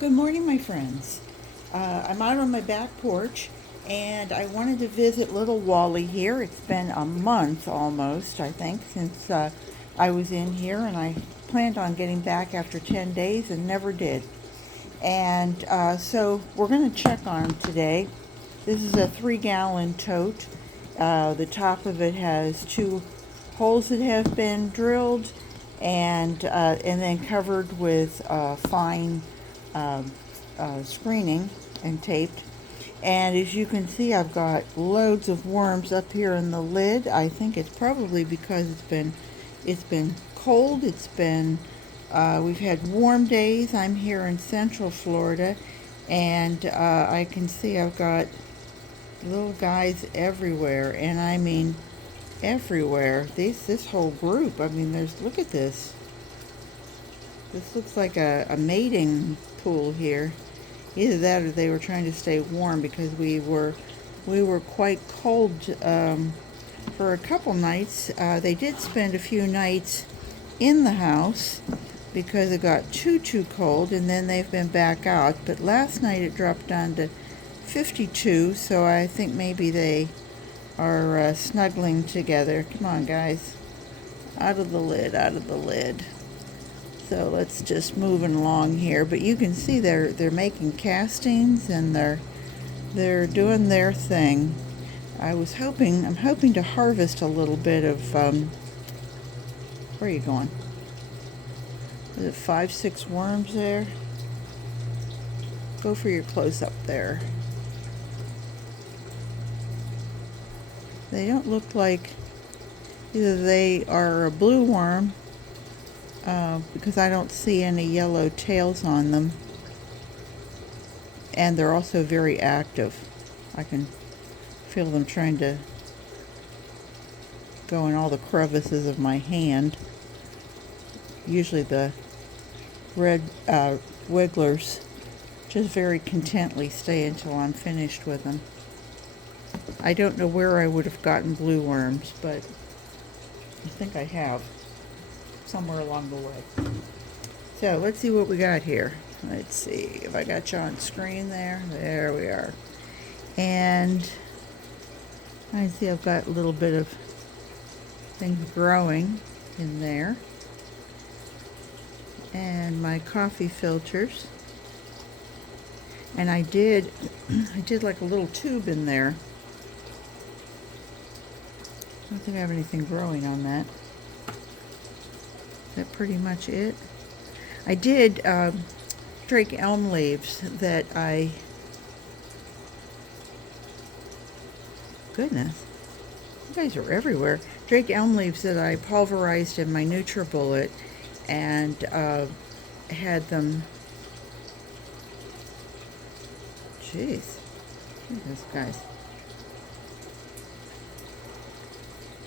Good morning, my friends. I'm out on my back porch and I wanted to visit little Wally here. It's been a month almost, I think, since I was in here, and I planned on getting back after 10 days and never did. And so we're going to check on him today. This is a 3-gallon tote. The top of it has 2 holes that have been drilled and then covered with fine screening and taped. And as you can see, I've got loads of worms up here in the lid. I think it's probably because it's been cold. We've had warm days. I'm here in Central Florida, and I can see I've got little guys everywhere, and I mean everywhere. This whole group. I mean, look at this. This looks like a mating pool here. Either that or they were trying to stay warm, because we were quite cold for a couple nights. They did spend a few nights in the house because it got too cold, and then they've been back out. But last night it dropped down to 52, so I think maybe they are snuggling together. Come on, guys. Out of the lid, out of the lid. So let's just moving along here. But you can see they're making castings, and they're doing their thing. I'm hoping to harvest a little bit of where are you going? Is it 5-6 worms there? Go for your close up there. They don't look like either they are a blue worm, because I don't see any yellow tails on them, and they're also very active. I can feel them trying to go in all the crevices of my hand. Usually the red wigglers just very contently stay until I'm finished with them. I don't know where I would have gotten blue worms, but I think I have somewhere along the way. So let's see what we got here. Let's see if I got you on screen there. There we are. And I see I've got a little bit of things growing in there. And my coffee filters. And I did like a little tube in there. I don't think I have anything growing on that. Is that pretty much it? I did Drake elm leaves that goodness, you guys are everywhere. Drake elm leaves that I pulverized in my NutriBullet, and had them. Jeez, look at this, guys.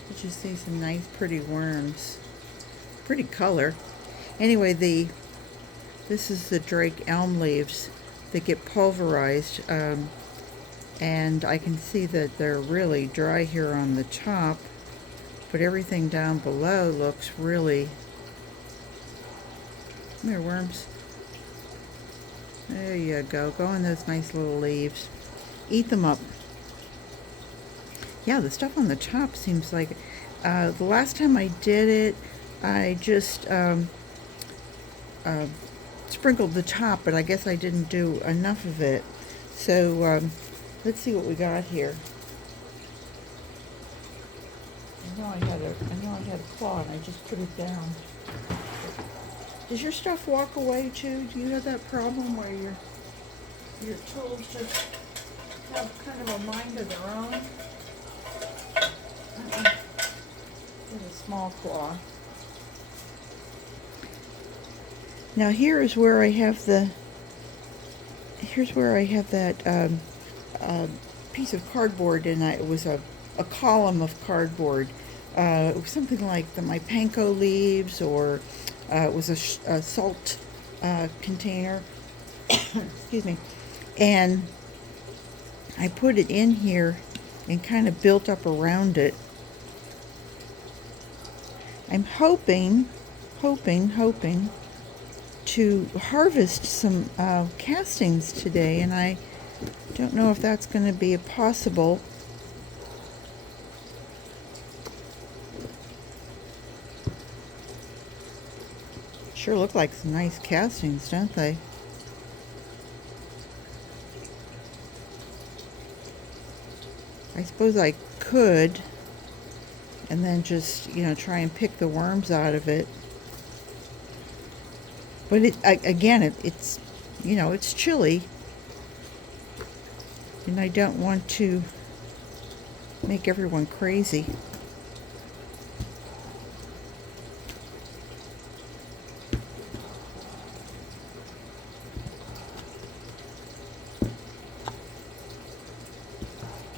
Did you see some nice pretty worms? Pretty color. Anyway, this is the Drake elm leaves that get pulverized, and I can see that they're really dry here on the top, but everything down below looks really. Come here, worms. There you go. Go on those nice little leaves. Eat them up. Yeah, the stuff on the top seems like the last time I did it, I just sprinkled the top, but I guess I didn't do enough of it. So let's see what we got here. I know I had a claw, and I just put it down. Does your stuff walk away too? Do you have that problem where your tools just have kind of a mind of their own? Get a small claw. Now here's where I have that piece of cardboard, and it was a column of cardboard. It was something like my panko leaves, or it was a salt container. Excuse me. And I put it in here and kind of built up around it. I'm hoping to harvest some castings today, and I don't know if that's going to be possible. Sure look like some nice castings, don't they? I suppose I could, and then just, try and pick the worms out of it. But it's, it's chilly, and I don't want to make everyone crazy.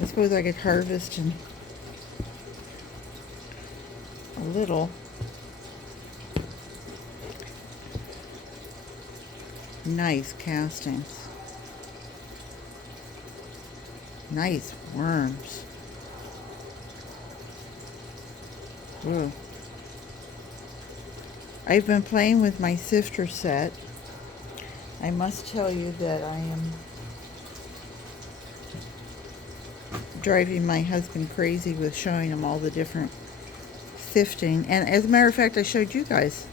I suppose I could harvest a little. Nice castings. Nice worms. Ooh. I've been playing with my sifter set. I must tell you that I am driving my husband crazy with showing him all the different sifting. And as a matter of fact, I showed you guys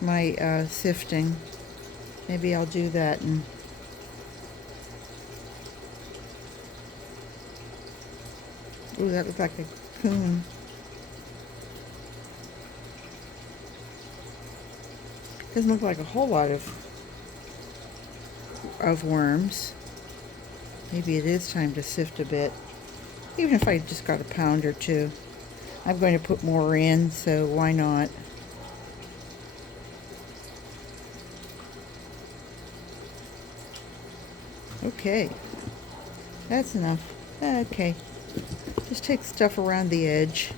my sifting. Maybe I'll do that. And ooh, that looks like a coon. Doesn't look like a whole lot of worms. Maybe it is time to sift a bit. Even if I just got a pound or two. I'm going to put more in, so why not? Okay. That's enough. Okay. Just take stuff around the edge.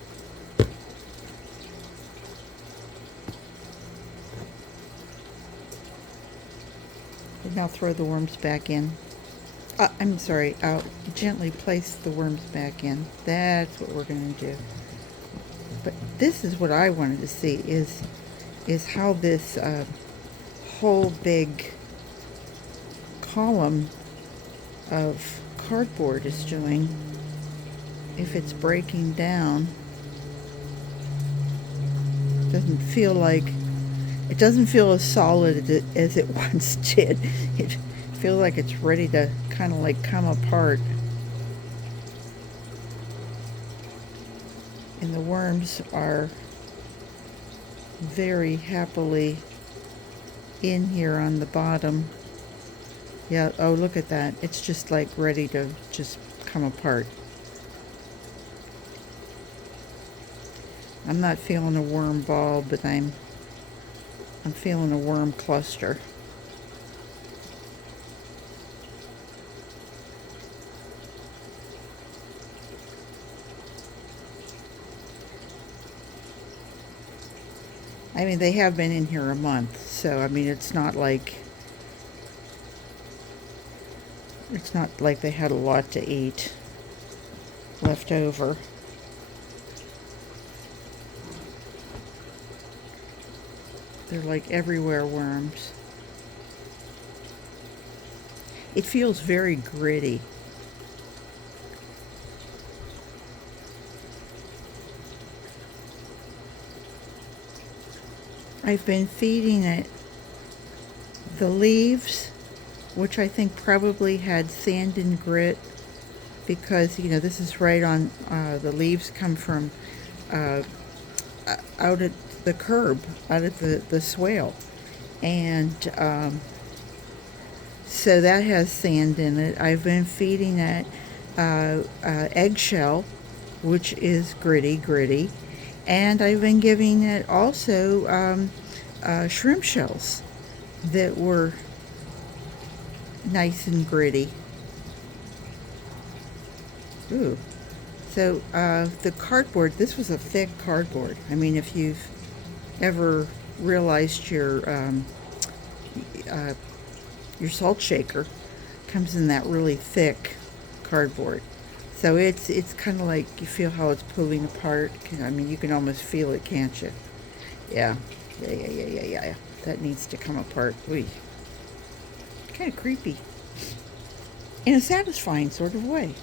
And now throw the worms back in. I'm sorry, I'll gently place the worms back in. That's what we're going to do. But this is what I wanted to see, is how this whole big column of cardboard is doing. If it's breaking down. It doesn't feel as solid as it once did. It feels like it's ready to kind of like come apart. And the worms are very happily in here on the bottom. Yeah, oh, look at that. It's just like ready to just come apart. I'm not feeling a worm ball, but I'm feeling a worm cluster. I mean, they have been in here a month, so I mean, it's not like they had a lot to eat left over. They're like everywhere worms. It feels very gritty. I've been feeding it the leaves, which I think probably had sand and grit, because this is right on the leaves come from out at the curb, out at the swale, and so that has sand in it. I've been feeding it eggshell, which is gritty, and I've been giving it also shrimp shells that were nice and gritty. Ooh. So the cardboard, this was a thick cardboard. I mean, if you've ever realized your salt shaker comes in that really thick cardboard. So it's kind of like you feel how it's pulling apart. I mean, you can almost feel it, can't you? Yeah. Yeah. That needs to come apart. Ooh. Kind of creepy. In a satisfying sort of way.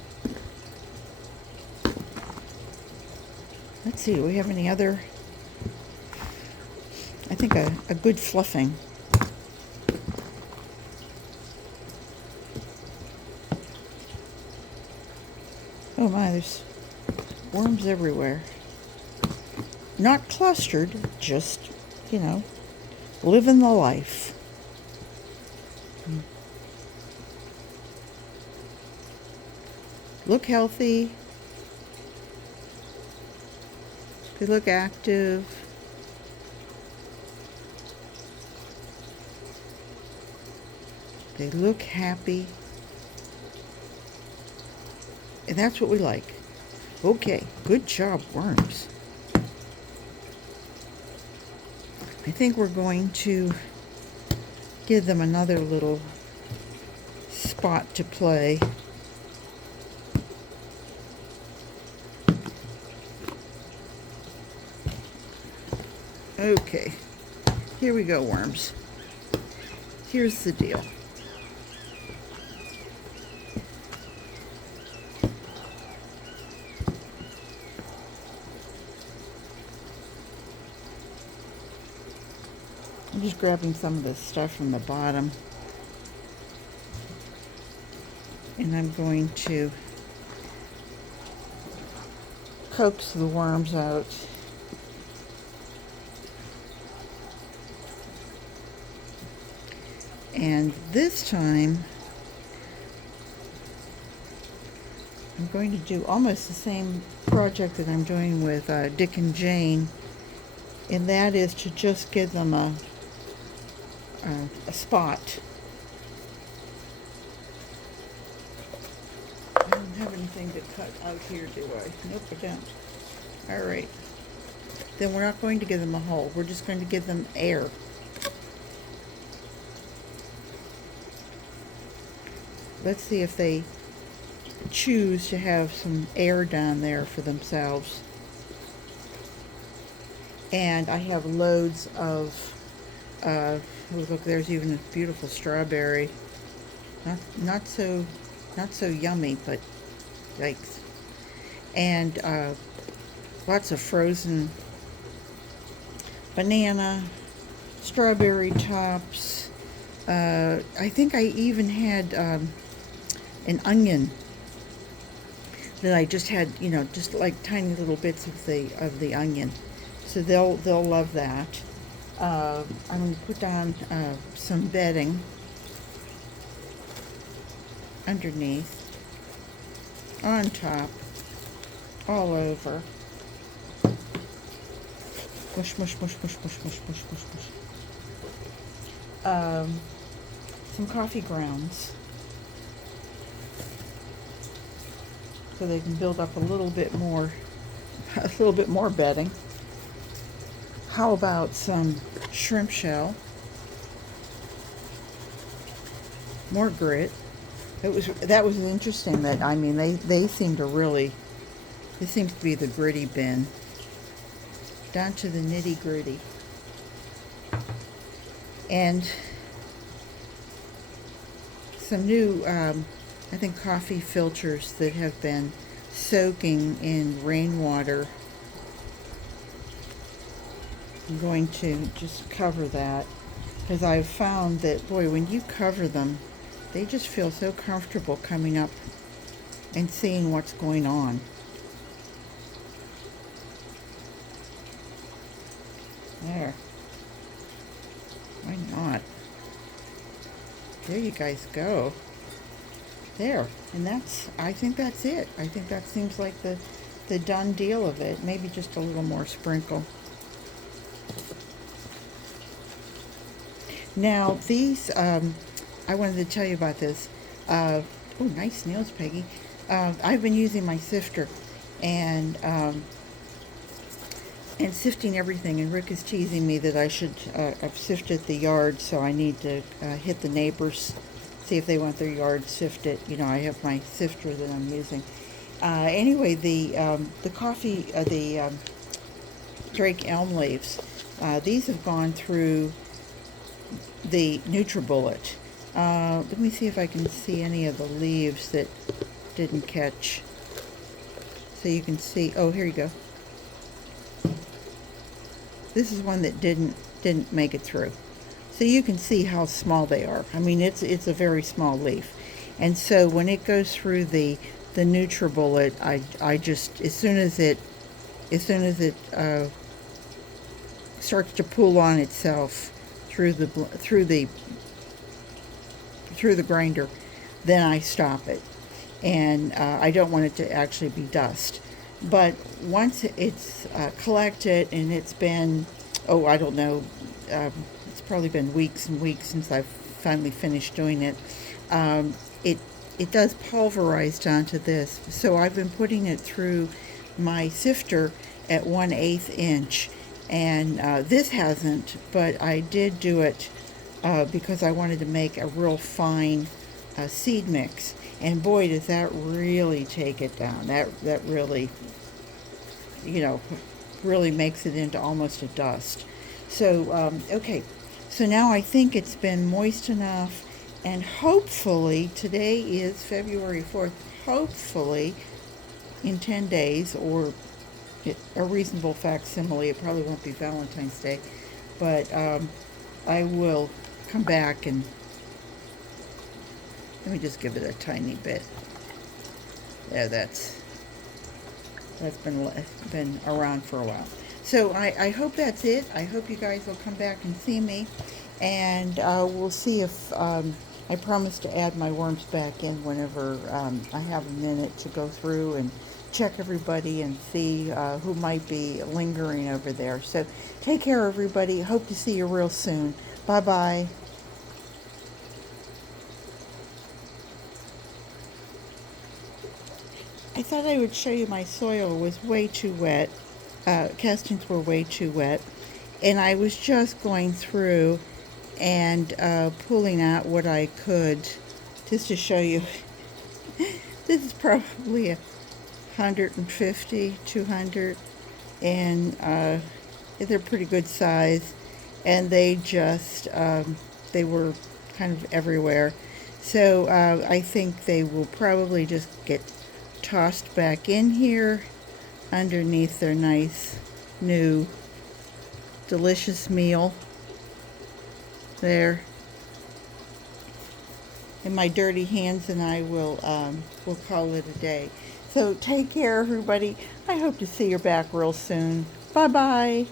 Let's see, do we have any other? I think a good fluffing. Oh my, there's worms everywhere. Not clustered, just, living the life. Look healthy. They look active. They look happy. And that's what we like. Okay, good job, worms. I think we're going to give them another little spot to play. Okay, here we go, worms. Here's the deal. I'm just grabbing some of the stuff from the bottom, and I'm going to coax the worms out. And this time, I'm going to do almost the same project that I'm doing with Dick and Jane, and that is to just give them a spot. I don't have anything to cut out here, do I? Nope, I don't. All right. Then we're not going to give them a hole. We're just going to give them air. Let's see if they choose to have some air down there for themselves. And I have loads of, oh, look, there's even a beautiful strawberry. Not so yummy, but yikes. And lots of frozen banana, strawberry tops. I think I even had an onion that I just had, just like tiny little bits of the onion. So they'll love that. I'm going to put down some bedding underneath, on top, all over. Mush, mush, mush, mush, mush, mush, mush, mush, mush. Some coffee grounds, so they can build up a little bit more bedding. How about some shrimp shell? More grit. That was interesting. That, I mean, they seem to really. This seems to be the gritty bin. Down to the nitty gritty. And some new, I think, coffee filters that have been soaking in rainwater. I'm going to just cover that, because I've found that, boy, when you cover them, they just feel so comfortable coming up and seeing what's going on. There. Why not? There you guys go. There. And I think that's it. I think that seems like the done deal of it. Maybe just a little more sprinkle. Now, these, I wanted to tell you about this. Oh, nice nails, Peggy. I've been using my sifter and sifting everything, and Rick is teasing me that I should, I've sifted the yard, so I need to hit the neighbors, see if they want their yard sifted. I have my sifter that I'm using. Anyway, the coffee, Drake elm leaves. These have gone through the NutriBullet. Let me see if I can see any of the leaves that didn't catch. So you can see, oh, here you go. This is one that didn't make it through. So you can see how small they are. I mean, it's a very small leaf. And so when it goes through the NutriBullet, I just, as soon as it starts to pull on itself through the grinder, then I stop it. And I don't want it to actually be dust. But once it's collected and it's been, oh, I don't know, it's probably been weeks and weeks since I've finally finished doing it. It does pulverize down to this. So I've been putting it through my sifter at 1/8 inch. And this hasn't, but I did do it because I wanted to make a real fine seed mix. And boy, does that really take it down. That really, really makes it into almost a dust. So, okay. So now I think it's been moist enough, and hopefully, today is February 4th, hopefully in 10 days, or a reasonable facsimile, it probably won't be Valentine's Day, but I will come back and let me just give it a tiny bit. Yeah, that's been around for a while. So I hope that's it. I hope you guys will come back and see me, and we'll see if I promise to add my worms back in whenever I have a minute to go through and check everybody and see who might be lingering over there. So take care, everybody. Hope to see you real soon. Bye-bye. I thought I would show you my soil was way too wet. Castings were way too wet. And I was just going through and pulling out what I could just to show you. This is probably 150, 200, and they're pretty good size. And they just, they were kind of everywhere. So I think they will probably just get tossed back in here underneath their nice new delicious meal there, and my dirty hands and I will call it a day. So take care, everybody. I hope to see you back real soon. Bye bye.